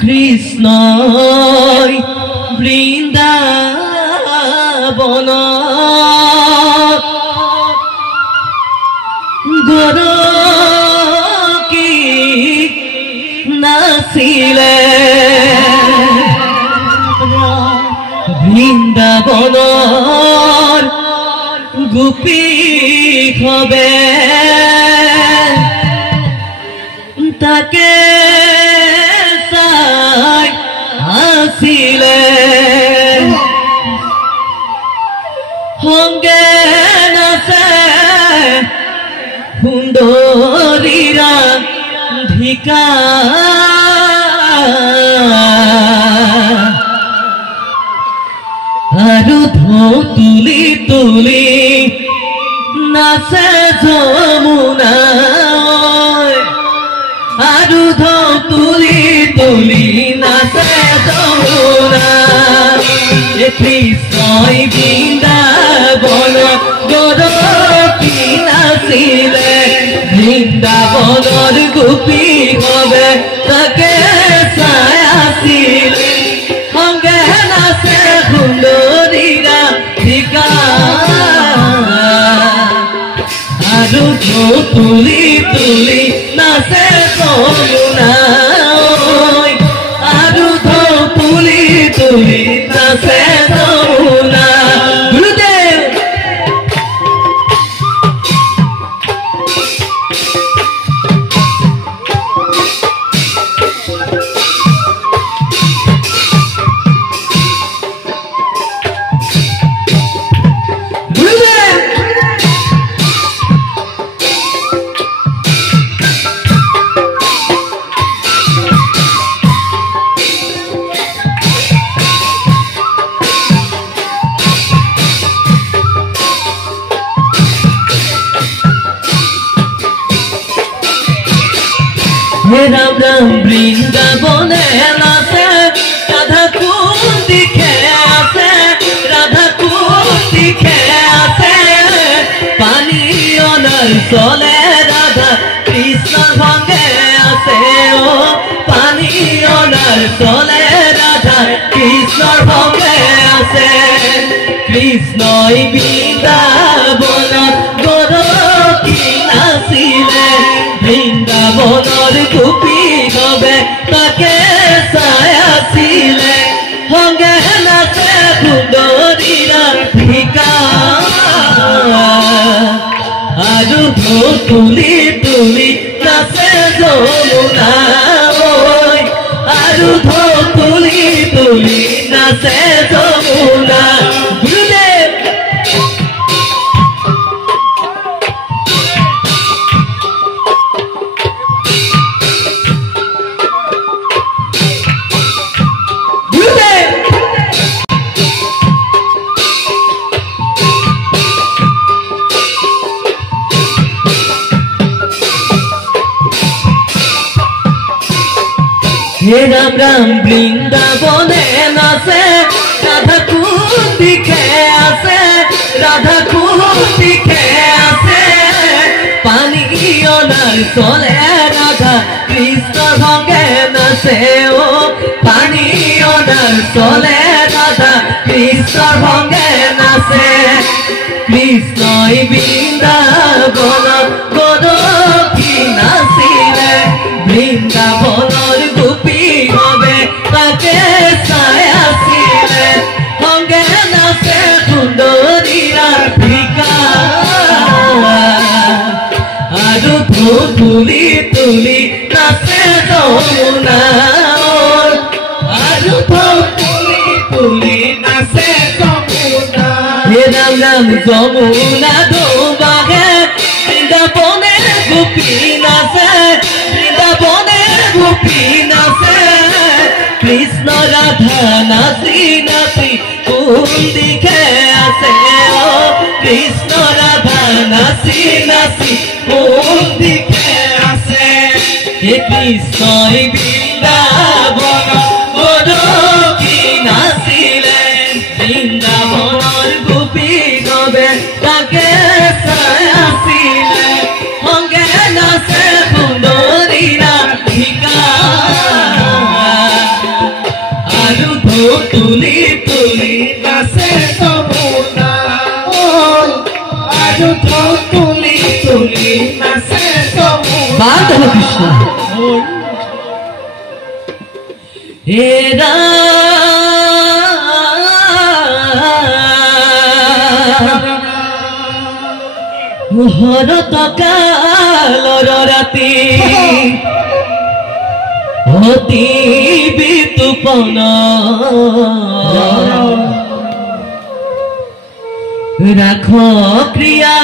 কৃষ্ণ বৃন্দাবন গৰকি নাছিলে বৃন্দাবনৰ গোপী হবে তাকে চাই আছিলে সংগে নাচে সুন্দৰীৰা ধিকা আৰু ঢৌ তুলি তুলি নাচে যমুনা আৰু ঢৌ তুলি তুলি নাচে যমুনা কৃষ্ণই বৃন্দাবন গৰকি নাছিলে বৃন্দাবনৰ গোপী হবে তাকে চাই আছিলে সংগে নাচে সুন্দৰীৰা ধিকা আৰু ঢৌ তুলি তুলি নাচে যমুনা আৰু ঢৌ তুলি তুলি নাচে যমুনা গুৰুদেৱ রাম রাম বৃন্দাবনে নাচে রাধা কুন্তি খেয়ে আছে রাধা কুন্তি খেয়ে আছে পানি অনার চলে রাধা কৃষ্ণ ভঙ্গে আছে ও পানি অনার চলে রাধা কৃষ্ণ ভঙ্গে আছে কৃষ্ণই বৃন্দাবন গৰকি নাছিলে বৃন্দাবনৰ গোপী হবে তাকে চাই আছিলে সংগে নাচে সুন্দৰীৰা ধিকা আৰু ঢৌ তুলি তুলি নাচে যমুনা আৰু ঢৌ তুলি তুলি নাচে যমুনা গুৰুদেৱ রাম রাম বৃন্দাবনে নাচে রাধা কুন্তি খেয়ে আছে রাধা কুন্তি খেয়ে আছে পানি অনার চলে রাধা কৃষ্ণ ভঙ্গে নাচে ও পানি অনার চলে রাধা কৃষ্ণ ভঙ্গে নাচে কৃষ্ণই বৃন্দাবন গৰকি নাছিলে বৃন্দাবনৰ গোপী হবে তাকে চাই আছিলে সংগে নাচে সুন্দৰীৰা ধিকা আৰু ঢৌ তুলি তুলি নাচে যমুনা আৰু ঢৌ তুলি তুলি নাচে যমুনা রাম রাম যমুনা দোবাগে বৃন্দাবনে গোপী নাচে বৃন্দাবনে গোপী নাচে কৃষ্ণ রাধা নাচি নাচি কোন দিকে আছে ও কৃষ্ণ রাধা নাচি নাচি কোন দিকে আছে কৃষ্ণই বৃন্দাবন গৰকি নাছিলে বৃন্দাবনৰ গোপী হবে তাকে চাই আছিলে সংগে নাচে সুন্দৰীৰা ধিকা তুলি তুলি নাচে যমুনা আৰু তুলি তুলি নাচে যমুনা কৃষ্ণ হেৰা হরত কালর রাতি অতি বিতুপন রাখ ক্রিয়া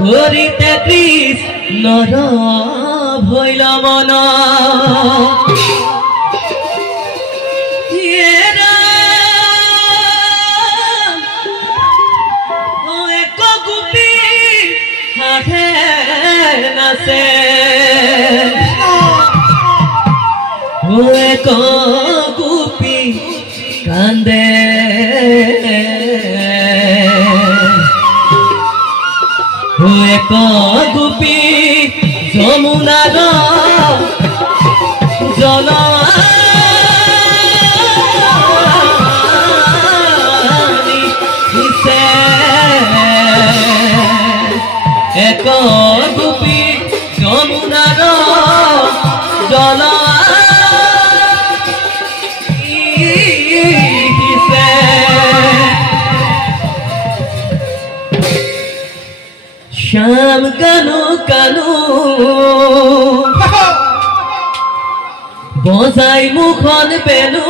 করিতে কৃষ্ণর ভৈল মন এক গুপি কান্দে এক গুপি যমুনার জল এক গুপি যমুনার জল শ্যাম কানু কানু বজাই মুখন পেনু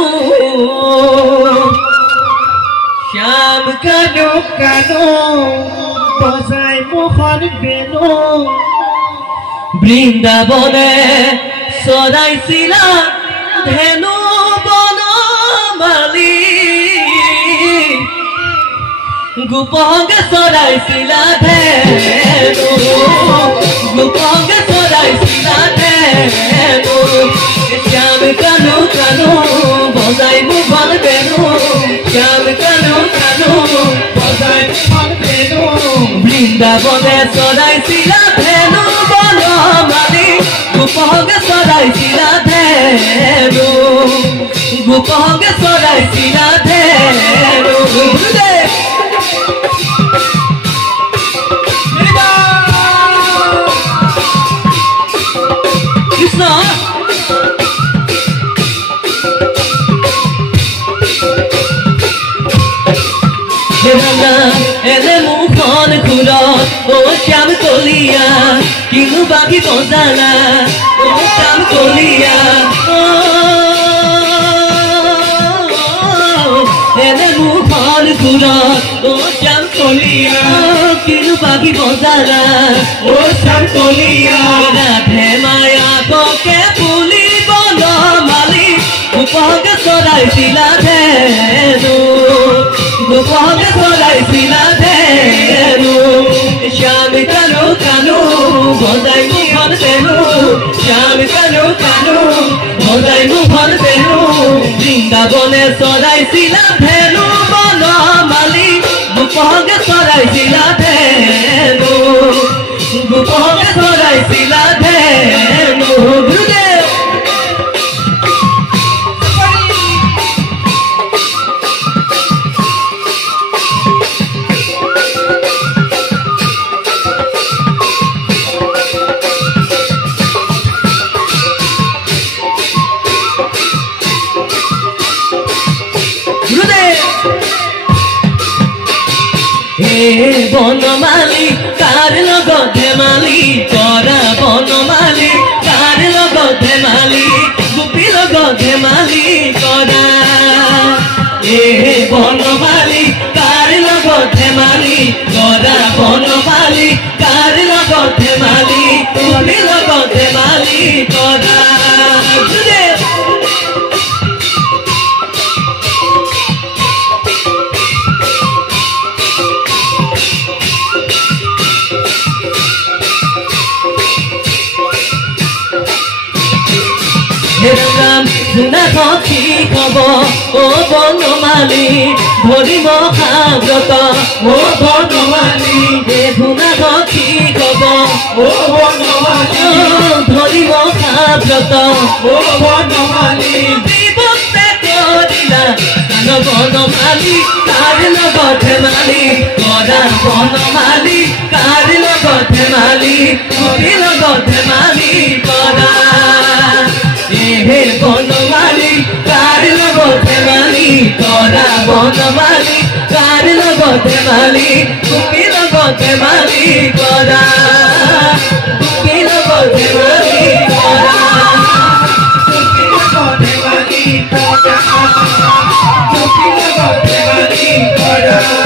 শ্যাম কানু কানু বজাই মুখন পেনু বৃন্দাবনে চৰাইছিলা ধেনু বনমালী গোপকে চৰাইছিলা ধেনু গোপকে চৰাইছিলা ধেনু শ্যাম কানু কানু বজাই মুখন পেনু শ্যাম কানু কানু বজাই মুখন পেনু বৃন্দাবনে চৰাইছিলা ধেনু বনমালী গোপকে চৰাইছিলা ধেনু গোপকে চৰাইছিলা ধেনু কৃষ্ণ এনে মুখন খুলত ও শ্যাম কলিয়া কিনো বাকি বজালা ও শ্যাম কলিয়া এনে মুখন খুলত ও শ্যাম কলিয়া কিনো বাকি বজালা ও শ্যাম কলিয়া রাধে মায়া বকে পুলি বনমালী গোপকে চৰাইছিলা ধেনু গোপকে চৰাইছিলা ধেনু শ্যাম কানু কানু বজাই মুখন পেনু শ্যাম কানু কানু বজাই মুখন পেনু বৃন্দাবনে চৰাইছিলা ধেনু বনমালী গোপকে চৰাইছিলা ধেনু গোপকে চৰাইছিলা ধেনু গুৰুদেৱ বনমালী কাৰ লগত ধেমালি কৰা বনমালী কাৰ লগত ধেমালি গোপী লগত ধেমালি কৰা বনমালী কাৰ লগত ধেমালি কৰা বনমালী কাৰ লগত ধেমালি গোপী লগত ধেমালি কৰা শুনা সখী কব ও বনমালী ধৰিব সাব্ৰত ও বনমালী শুনা সখী কব ও বনমালী ধৰিব সাব্ৰত ও বনমালী জীৱতে কৰিলা বনমালী কাৰ লগত ধেমালি কৰা বনমালী কাৰ লগত ধেমালি তুমি লগত ধেমালি কৰা এহে বনমালী কাৰ লগত ধেমালি কৰা বনমালী কাৰ লগত ধেমালি তুমি লগত ধেমালি কৰা তুমি লগত ধেমালি কৰা তুমি লগত ধেমালি কৰা তুমি লগত ধেমালি কৰা